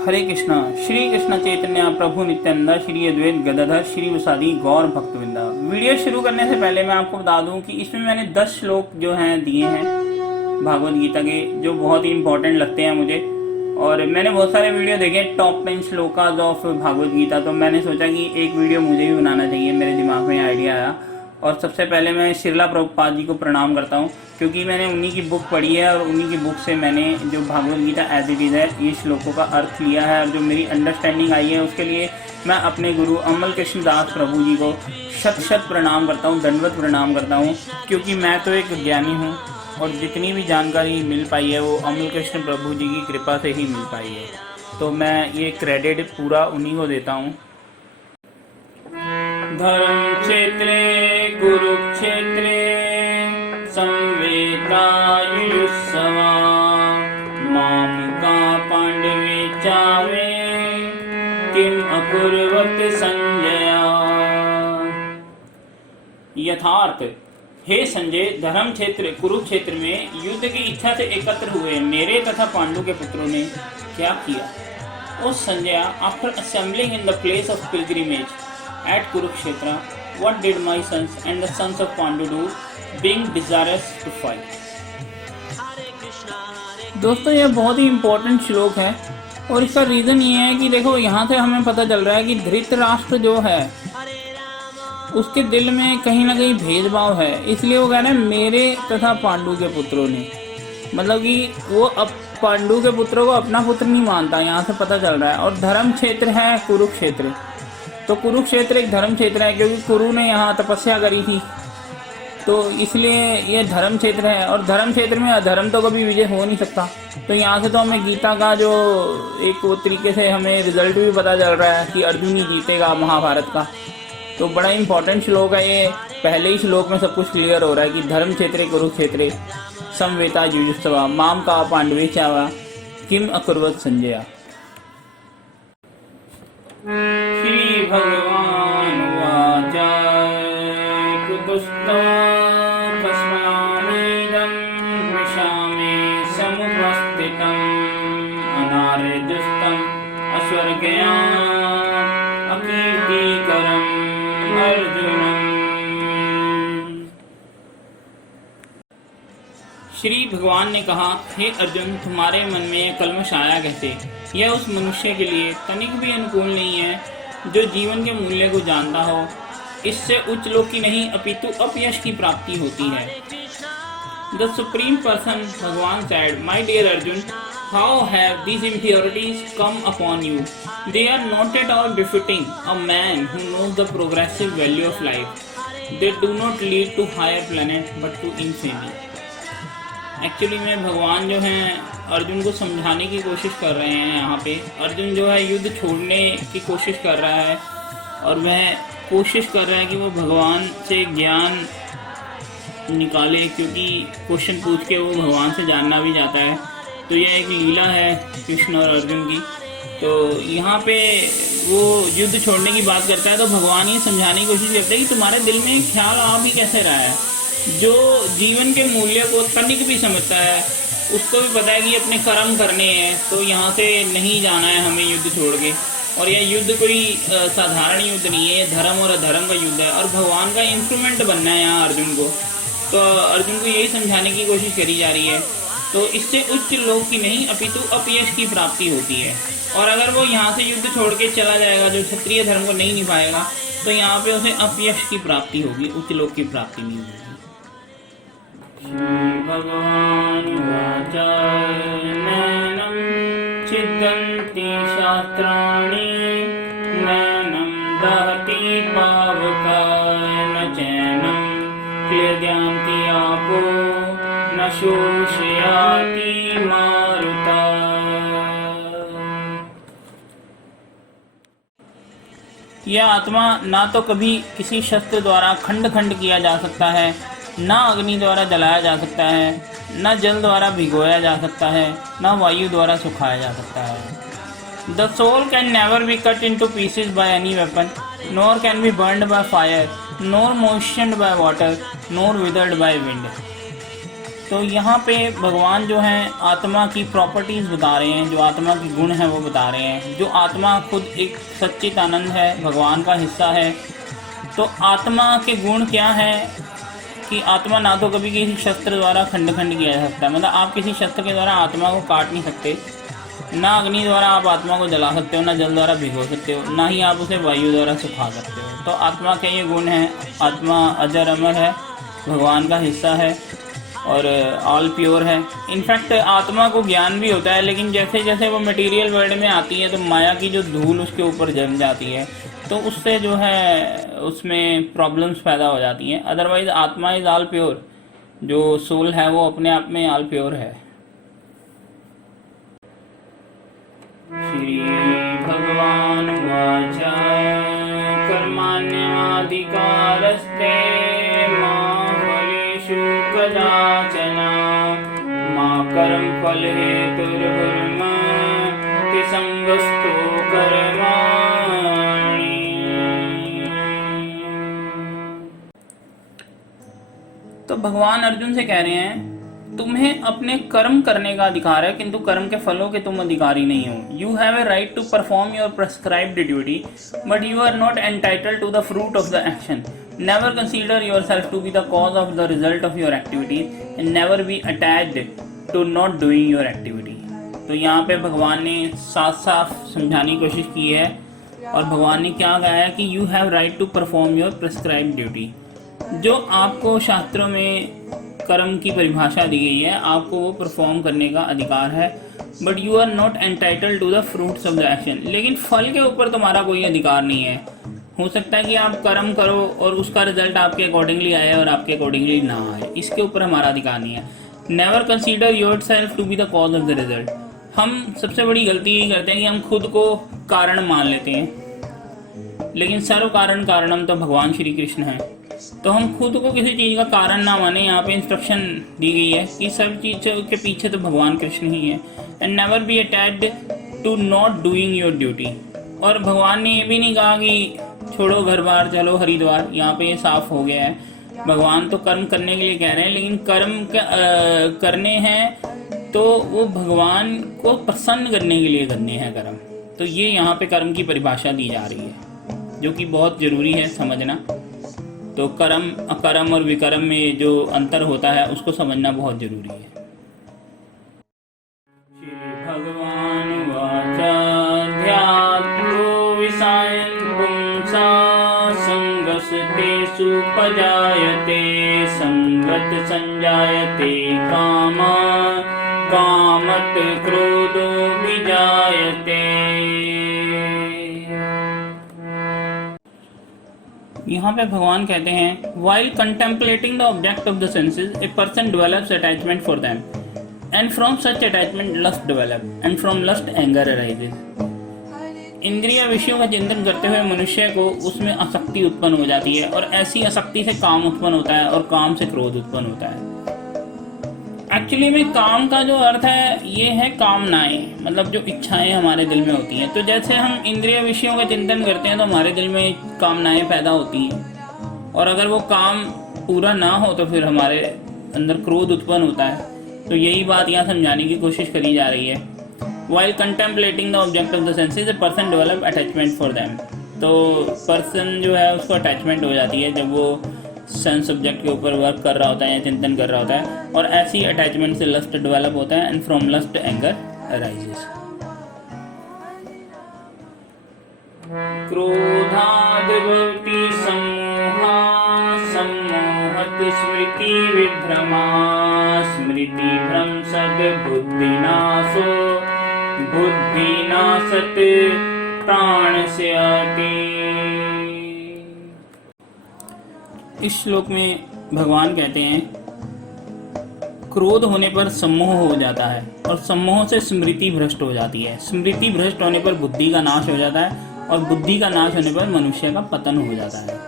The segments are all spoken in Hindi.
हरे कृष्णा। श्री कृष्ण चैतन्य प्रभु नित्यानंद श्री अद्वैत गदाधर श्री वसादी गौर भक्तवृंदा। वीडियो शुरू करने से पहले मैं आपको बता दूं कि इसमें मैंने 10 श्लोक जो हैं दिए हैं भागवत गीता के, जो बहुत ही इंपॉर्टेंट लगते हैं मुझे। और मैंने बहुत सारे वीडियो देखे टॉप 10 श्लोकाज ऑफ भागवत गीता, तो मैंने सोचा कि एक वीडियो मुझे भी बनाना चाहिए। मेरे दिमाग में आइडिया आया और सबसे पहले मैं श्रीला प्रभुपाद जी को प्रणाम करता हूँ, क्योंकि मैंने उन्हीं की बुक पढ़ी है और उन्हीं की बुक से मैंने जो Bhagavad Gita as it is है ये श्लोकों का अर्थ लिया है। और जो मेरी अंडरस्टैंडिंग आई है उसके लिए मैं अपने गुरु अमल कृष्ण दास प्रभु जी को शत शत प्रणाम करता हूँ, दंडवत प्रणाम करता हूँ, क्योंकि मैं तो एक ज्ञानी हूँ और जितनी भी जानकारी मिल पाई है वो अमल कृष्ण प्रभु जी की कृपा से ही मिल पाई है। तो मैं ये क्रेडिट पूरा उन्हीं को देता हूँ। धर्म क्षेत्रे कुरुक्षेत्रे संवेतायुयुत्सवा मामुका पांडवे चावे किम अकुर्वत संजया। यथार्थ, हे संजय, धर्म क्षेत्र कुरुक्षेत्र में युद्ध की इच्छा से एकत्र हुए मेरे तथा पांडु के पुत्रों ने क्या किया। उस Sanjay, after assembling in the place of pilgrimage at Kurukshetra, what did my sons and the sons of Pandu do, being desirous to fight? दोस्तों, ये बहुत ही इम्पोर्टेंट श्लोक है और इसका रीज़न ये है कि देखो, यहाँ से हमें पता चल रहा है कि धृतराष्ट्र जो है उसके दिल में कहीं ना कहीं भेदभाव है। इसलिए वो कह रहे हैं मेरे तथा पांडु के पुत्रों ने, मतलब कि वो अब पांडु के पुत्रों को अपना पुत्र नहीं मानता, यहाँ से पता चल रहा है। और धर्म क्षेत्र है कुरुक्षेत्र, तो कुरुक्षेत्र एक धर्म क्षेत्र है क्योंकि कुरु ने यहाँ तपस्या करी थी, तो इसलिए ये धर्म क्षेत्र है। और धर्म क्षेत्र में अधर्म तो कभी विजय हो नहीं सकता। तो यहाँ से तो हमें गीता का जो एक वो तरीके से हमें रिजल्ट भी पता चल रहा है कि अर्जुन ही जीतेगा महाभारत का। तो बड़ा इंपॉर्टेंट श्लोक है ये। पहले ही श्लोक में सब कुछ क्लियर हो रहा है कि धर्म क्षेत्र कुरुक्षेत्र संवेता युयुत्सवा माम का पांडवे चावा किम अकुर्वत संजया। श्री भगवान वाच कुतुस्त्वं तस्मान्निदं विशामे समुपस्थितम् अनार्यजुस्तं अस्वर्ग्याम् अकीर्तिकरम् अर्जुनम्। श्री भगवान ने कहा, हे अर्जुन, तुम्हारे मन में कल्मश आया कहते यह उस मनुष्य के लिए तनिक भी अनुकूल नहीं है जो जीवन के मूल्य को जानता हो। इससे उच्च लोक की नहीं अपितु अपयश की प्राप्ति होती है। द सुप्रीम पर्सन भगवान said, My dear Arjun, how have these impurities come upon you? They are not at all befitting a man who knows the progressive value of life. They do not lead to higher planet but to infamy. Actually में भगवान जो हैं अर्जुन को समझाने की कोशिश कर रहे हैं। यहाँ पे अर्जुन जो है युद्ध छोड़ने की कोशिश कर रहा है और वह कोशिश कर रहा है कि वो भगवान से ज्ञान निकाले, क्योंकि क्वेश्चन पूछ के वो भगवान से जानना भी चाहता है। तो यह एक लीला है कृष्ण और अर्जुन की। तो यहाँ पे वो युद्ध छोड़ने की बात करता है तो भगवान ये समझाने की कोशिश करते हैं कि तुम्हारे दिल में ख्याल आ भी कैसे रहा है। जो जीवन के मूल्य को तनिक भी समझता है उसको भी पता है कि अपने कर्म करने हैं, तो यहाँ से नहीं जाना है हमें युद्ध छोड़ के। और यह युद्ध कोई साधारण युद्ध नहीं है, धर्म और अधर्म का युद्ध है और भगवान का इंस्ट्रूमेंट बनना है यहाँ अर्जुन को। तो अर्जुन को यही समझाने की कोशिश करी जा रही है। तो इससे उच्च लोक की नहीं अपितु अपयश की प्राप्ति होती है। और अगर वो यहाँ से युद्ध छोड़ के चला जाएगा, जो क्षत्रिय धर्म को नहीं निभाएगा, तो यहाँ पे उसे अपयश की प्राप्ति होगी, उच्च लोक की प्राप्ति नहीं होगी। श्री भगवान वाच नैनं छिद्यन्ति शास्त्राणि नैनं दहति पावकाय न चैनं क्लेदयन्ति आपो न शोषयति मारुता। यह आत्मा ना तो कभी किसी शस्त्र द्वारा खंड खंड किया जा सकता है, ना अग्नि द्वारा जलाया जा सकता है, न जल द्वारा भिगोया जा सकता है, न वायु द्वारा सुखाया जा सकता है। The soul can never be cut into pieces by any weapon, nor can be burned by fire, nor moistened by water, nor withered by wind. तो यहाँ पे भगवान जो हैं आत्मा की प्रॉपर्टीज़ बता रहे हैं, जो आत्मा की गुण है वो बता रहे हैं। जो आत्मा खुद एक सच्चित आनंद है, भगवान का हिस्सा है। तो आत्मा के गुण क्या है कि आत्मा ना तो कभी किसी शस्त्र द्वारा खंड किया जा सकता है, मतलब आप किसी शस्त्र के द्वारा आत्मा को काट नहीं सकते, ना अग्नि द्वारा आप आत्मा को जला सकते हो, ना जल द्वारा भिगो सकते हो, ना ही आप उसे वायु द्वारा सुखा सकते हो। तो आत्मा के ये गुण हैं। आत्मा अजर अमर है, भगवान का हिस्सा है और ऑल प्योर है। इनफैक्ट आत्मा को ज्ञान भी होता है, लेकिन जैसे जैसे वो मटेरियल वर्ल्ड में आती है तो माया की जो धूल उसके ऊपर जम जाती है, तो उससे जो है उसमें प्रॉब्लम्स पैदा हो जाती हैं। अदरवाइज आत्मा इज़ ऑल प्योर, जो सोल है वो अपने आप में ऑल प्योर है। श्री भगवान वाचा कर्माण्यधिकारस्ते मा फलेषु कदाचन मा कर्मफल हेतुर्भुर्मा तिसंगस्तु कर्माणि। तो भगवान अर्जुन से कह रहे हैं तुम्हें अपने कर्म करने का अधिकार है, किंतु कर्म के फलों के तुम अधिकारी नहीं हो। You have a right to perform your prescribed duty, but you are not entitled to the fruit of the action. Never consider yourself to be the cause of the result of your activities and never be attached to not doing your activity. तो यहाँ पे भगवान ने साफ साफ समझाने की कोशिश की है, और भगवान ने क्या कहा है कि you have right to perform your prescribed duty. जो आपको शास्त्रों में कर्म की परिभाषा दी गई है, आपको वो परफॉर्म करने का अधिकार है, but you are not entitled to the fruits of the action. लेकिन फल के ऊपर तुम्हारा कोई अधिकार नहीं है। हो सकता है कि आप कर्म करो और उसका रिजल्ट आपके अकॉर्डिंगली आए और आपके अकॉर्डिंगली ना आए, इसके ऊपर हमारा अधिकार नहीं है। Never consider yourself to be the cause of the result. हम सबसे बड़ी गलती यही करते हैं कि हम खुद को कारण मान लेते हैं, लेकिन सर्व कारण कारणम तो भगवान श्री कृष्ण है। तो हम खुद को किसी चीज़ का कारण ना माने। यहाँ पे इंस्ट्रक्शन दी गई है कि सब चीज़ों के पीछे तो भगवान कृष्ण ही है। And never be attached to not doing your duty. और भगवान ने ये भी नहीं कहा कि छोड़ो घर बार चलो हरिद्वार, यहाँ पे ये साफ हो गया है। भगवान तो कर्म करने के लिए कह रहे हैं, लेकिन कर्म करने हैं तो वो भगवान को प्रसन्न करने के लिए करने हैं कर्म। तो ये यहाँ पे कर्म की परिभाषा दी जा रही है, जो कि बहुत ज़रूरी है समझना। तो कर्म अकर्म और विकर्म में जो अंतर होता है उसको समझना बहुत जरूरी है। श्री भगवान वाचा ध्यात्रो विषयं पुंसा संगस्तेषु पजायते संगत संजायते कामा कामत क्रोधो विजायते। यहाँ पे भगवान कहते हैं while contemplating the object of the senses a person develops attachment for them and from such attachment lust develops and from lust anger arises। इंद्रिय विषयों का चिंतन करते हुए मनुष्य को उसमें आसक्ति उत्पन्न हो जाती है, और ऐसी आसक्ति से काम उत्पन्न होता है और काम से क्रोध उत्पन्न होता है। एक्चुअली में काम का जो अर्थ है ये है कामनाएं, मतलब जो इच्छाएं हमारे दिल में होती हैं। तो जैसे हम इंद्रिय विषयों का चिंतन करते हैं तो हमारे दिल में कामनाएं पैदा होती हैं, और अगर वो काम पूरा ना हो तो फिर हमारे अंदर क्रोध उत्पन्न होता है। तो यही बात यहाँ समझाने की कोशिश करी जा रही है। While contemplating the object of the senses, a person develop attachment for them। तो पर्सन जो है उसको अटैचमेंट हो जाती है जब वो सेंस ऑब्जेक्ट के ऊपर वर्क कर रहा होता है या चिंतन कर रहा होता है, और ऐसी अटैचमेंट से लस्ट डेवलप होता है and from lust anger arises. क्रोधाद्भवति सम्मोहा सम्मोहत स्मृति विभ्रमा स्मृति भ्रंशद बुद्धिनाशो बुद्धिनाशत प्राणस्याति। इस श्लोक में भगवान कहते हैं क्रोध होने पर सम्मोह हो जाता है, और सम्मोह से स्मृति भ्रष्ट हो जाती है। स्मृति भ्रष्ट होने पर बुद्धि का नाश हो जाता है, और बुद्धि का नाश होने पर मनुष्य का पतन हो जाता है।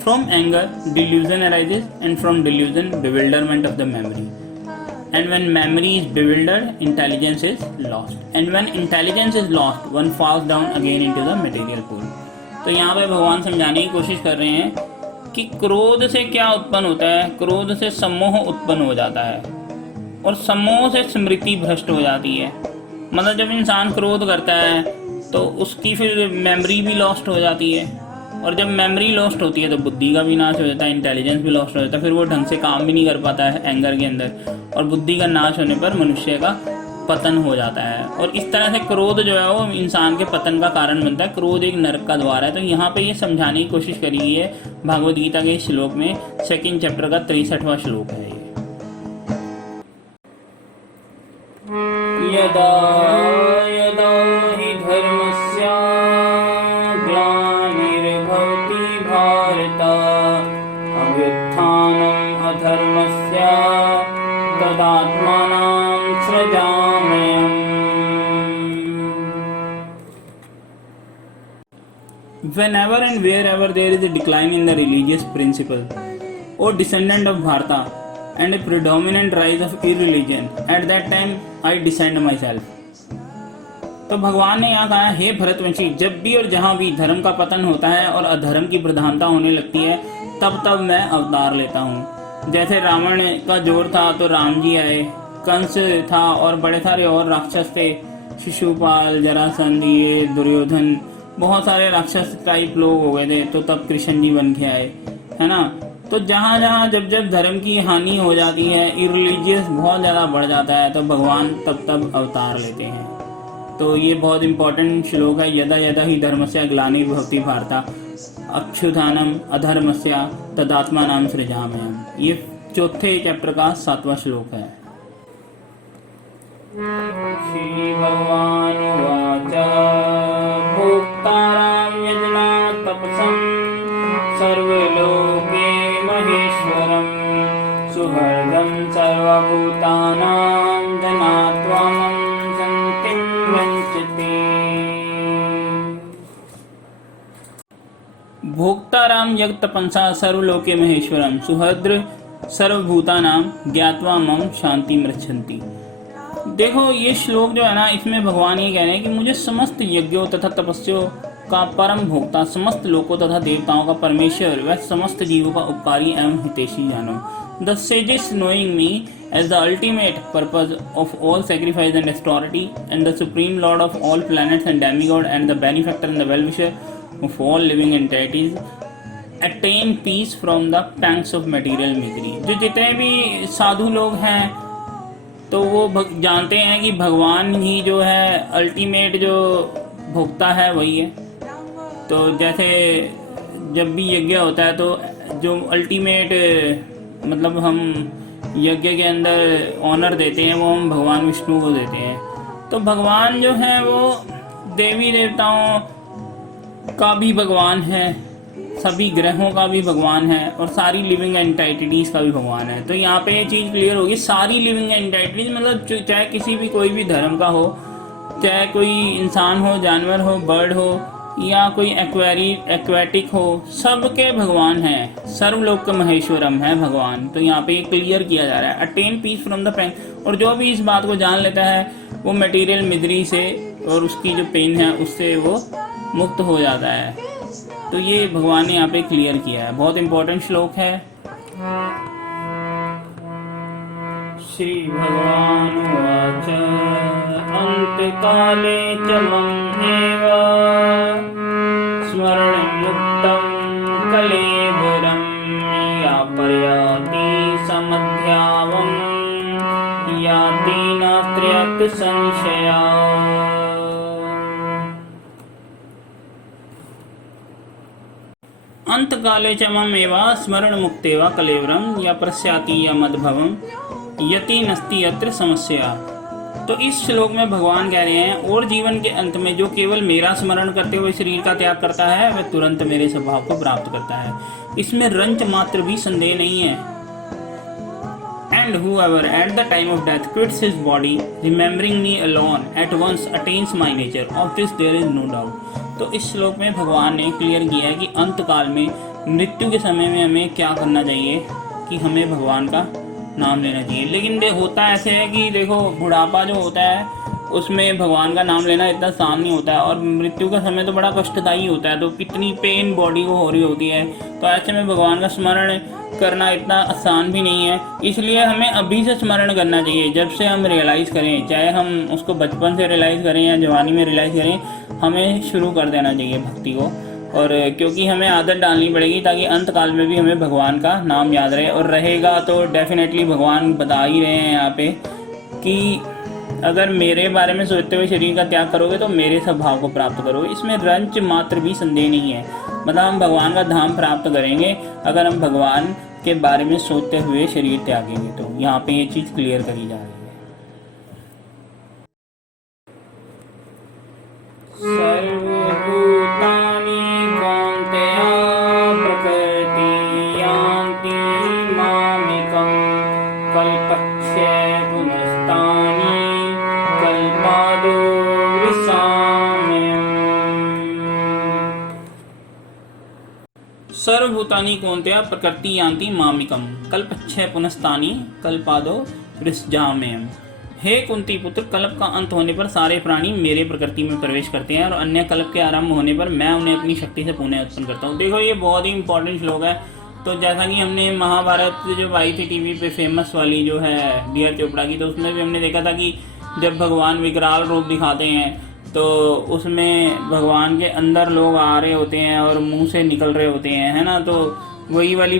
From anger delusion arises and from delusion bewilderment of the memory, and when memory is bewildered intelligence is lost, and when intelligence is lost one falls down again into the material pool। तो यहाँ पे भगवान समझाने की कोशिश कर रहे हैं कि क्रोध से क्या उत्पन्न होता है। क्रोध से सम्मोह उत्पन्न हो जाता है, और समोह से स्मृति भ्रष्ट हो जाती है। मतलब जब इंसान क्रोध करता है तो उसकी फिर मेमोरी भी लॉस्ट हो जाती है, और जब मेमोरी लॉस्ट होती है तो बुद्धि का भी नाश हो जाता है, इंटेलिजेंस भी लॉस्ट हो जाता है, फिर वो ढंग से काम भी नहीं कर पाता है एंगर के अंदर, और बुद्धि का नाश होने पर मनुष्य का पतन हो जाता है। और इस तरह से क्रोध जो है वो इंसान के पतन का कारण बनता है। क्रोध एक नरक का द्वार है। तो यहाँ पे ये समझाने की कोशिश करी गई है भागवत गीता के श्लोक में, 2nd चैप्टर का 63वां श्लोक है ये। यदा यदा हि धर्मस्य ग्लानिर्भवति Bharat अभ्युत्थानम् अधर्मस्य तदात्मानं सृजाम्यहम्। Whenever and wherever there is a decline in the religious principle, O descendant of Bharata, and a predominant rise of irreligion, at that time I descend myself. तो भगवान ने यहाँ कहा, हे भरतवंशी, जब भी और जहाँ भी धर्म का पतन होता है और अधर्म की प्रधानता होने लगती है, तब तब मैं अवतार लेता हूँ। जैसे रावण का जोर था तो राम जी आए, कंस था और बड़े सारे और राक्षस थे, शिशुपाल, जरासंध, ये दुर्योधन, बहुत सारे राक्षस टाइप लोग हो गए थे, तो तब कृष्ण जी बन के आए, है ना। तो जहाँ जहाँ जब जब धर्म की हानि हो जाती है, इरिलीजियस बहुत ज़्यादा बढ़ जाता है, तो भगवान तब तब अवतार लेते हैं। तो ये बहुत इंपॉर्टेंट श्लोक है। यदा यदा ही धर्मस्य ग्लानिर्भवति भारता अभ्युत्थानम् अधर्मस्य तदात्मानं सृजाम्यहम्। ये 4थे चैप्टर का 7वां श्लोक है। श्री भगवान उवाच भोक्तारां यजनात् तपसं सर्वलोके महेश्वरं सुहृदं सर्वभूतानां जनात्वामं सन्तिं वञ्चति। भोक्तारां यज्ञ तपंसा सर्वलोके महेश्वरं सुहृद सर्वभूतानां ज्ञात्वा मम शांति मृच्छन्ति। देखो ये श्लोक जो है ना, इसमें भगवान ये कह रहे हैं कि मुझे समस्त यज्ञों तथा तपस्याओं का परम भोक्ता, समस्त लोकों तथा देवताओं का परमेश्वर व समस्त जीवों का उपकारी एवं हितैषी जानो। The sages knowing me as the ultimate purpose of all sacrifice and austerity, and the supreme lord of all planets and demigod, and the benefactor and the well-wisher of all living entities, attain peace from the pangs of material misery। जो जितने भी साधु लोग हैं तो वो जानते हैं कि भगवान ही जो है अल्टीमेट जो भोक्ता है वही है। तो जैसे जब भी यज्ञ होता है तो जो अल्टीमेट मतलब हम यज्ञ के अंदर ऑनर देते हैं वो हम भगवान विष्णु को देते हैं। तो भगवान जो है वो देवी देवताओं का भी भगवान है, सभी ग्रहों का भी भगवान है, और सारी लिविंग एंटाइटीज का भी भगवान है। तो यहाँ पे ये चीज़ क्लियर होगी, सारी लिविंग एंटाइटीज मतलब चाहे किसी भी कोई भी धर्म का हो, चाहे कोई इंसान हो, जानवर हो, बर्ड हो, या कोई एक्वेटिक हो, सबके भगवान हैं। सर्वलोक महेश्वरम है भगवान। तो यहाँ पे क्लियर किया जा रहा है, attain peace from the pain. और जो भी इस बात को जान लेता है वो मटेरियल मिजरी से और उसकी जो पेन है उससे वो मुक्त हो जाता है। तो ये भगवान ने यहाँ पे क्लियर किया है, बहुत इंपॉर्टेंट श्लोक है। श्री भगवान उवाच अंतकाले च मम एव स्मरणमुक्तं कलेवरं या प्रयाति समध्यावं याति नात्र्यत् संशया। अंतकाले च मम एव स्मरणमुक्तेव कलेवरं या प्रस्याति या मद्भवं यति नस्ति यत्र समस्या। तो इस श्लोक में भगवान कह रहे हैं, और जीवन के अंत में जो केवल मेरा स्मरण करते हुए शरीर का त्याग करता है वह तुरंत मेरे स्वभाव को प्राप्त करता है, इसमें रंच मात्र भी संदेह नहीं है। And whoever at the time of death quits his body, remembering me alone, at once attains my nature, of this there is no doubt। तो इस श्लोक में भगवान ने क्लियर किया है कि अंत काल में, मृत्यु के समय में हमें क्या करना चाहिए कि हमें भगवान का नाम लेना चाहिए। लेकिन होता ऐसे है कि देखो बुढ़ापा जो होता है उसमें भगवान का नाम लेना इतना आसान नहीं होता है, और मृत्यु का समय तो बड़ा कष्टदायी होता है, तो कितनी पेन बॉडी को हो रही होती है। तो ऐसे में भगवान का स्मरण करना इतना आसान भी नहीं है, इसलिए हमें अभी से स्मरण करना चाहिए। जब से हम रियलाइज़ करें, चाहे हम उसको बचपन से रियलाइज़ करें या जवानी में रियलाइज़ करें, हमें शुरू कर देना चाहिए भक्ति को। और क्योंकि हमें आदत डालनी पड़ेगी ताकि अंत काल में भी हमें भगवान का नाम याद रहे। और रहेगा तो डेफिनेटली भगवान बता ही रहे हैं यहाँ पे कि अगर मेरे बारे में सोचते हुए शरीर का त्याग करोगे तो मेरे स्वभाव को प्राप्त करोगे। इसमें रंच मात्र भी संदेह नहीं है। मतलब हम भगवान का धाम प्राप्त करेंगे अगर हम भगवान के बारे में सोचते हुए शरीर त्यागेंगे। तो यहाँ पे ये चीज़ क्लियर करी जा रही है। सर्वभूतानि कौन्तेय प्रकृति यान्ति मामेकं कल्पक्षय पुनस्तानि कल्पादो वृषाम्यहम्। सर्वभूतानि कौन्तेय प्रकृति यान्ति मामेकं कल्पक्षय पुनस्तानि कल्पादो वृषाम्यहम्। हे कुंती पुत्र, कल्प का अंत होने पर सारे प्राणी मेरे प्रकृति में प्रवेश करते हैं और अन्य कल्प के आरंभ होने पर मैं उन्हें अपनी शक्ति से पुनः उत्पन्न करता हूँ। देखो, ये बहुत ही इंपॉर्टेंट श्लोक है। तो जैसा कि हमने महाभारत जो आई थी टीवी पे फेमस वाली जो है बी.आर. चोपड़ा की, तो उसमें भी हमने देखा था कि जब भगवान विकराल रूप दिखाते हैं तो उसमें भगवान के अंदर लोग आ रहे होते हैं और मुंह से निकल रहे होते हैं, है ना। तो वही वाली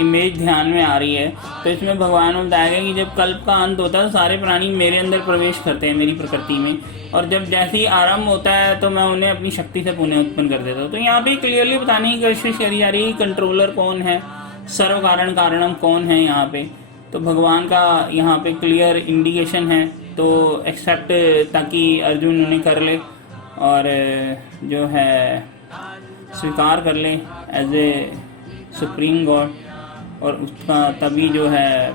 इमेज ध्यान में आ रही है। तो इसमें भगवान ने बताया कि जब कल्प का अंत होता है तो सारे प्राणी मेरे अंदर प्रवेश करते हैं, मेरी प्रकृति में, और जब जैसे ही आरंभ होता है तो मैं उन्हें अपनी शक्ति से पुनः उत्पन्न कर देता हूँ। तो यहाँ पे क्लियरली बताने की कोशिश करी जा रही है कंट्रोलर कौन है, सर्व कारण कारणम कौन है यहाँ पे। तो भगवान का यहाँ पे क्लियर इंडिकेशन है। तो एक्सेप्ट ताकि अर्जुन उन्हें कर ले और जो है स्वीकार कर ले एज ए सुप्रीम गॉड, और उसका तभी जो है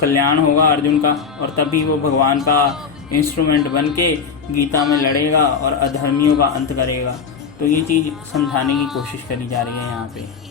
कल्याण होगा अर्जुन का, और तभी वो भगवान का इंस्ट्रूमेंट बन के गीता में लड़ेगा और अधर्मियों का अंत करेगा। तो ये चीज़ समझाने की कोशिश करी जा रही है यहाँ पे।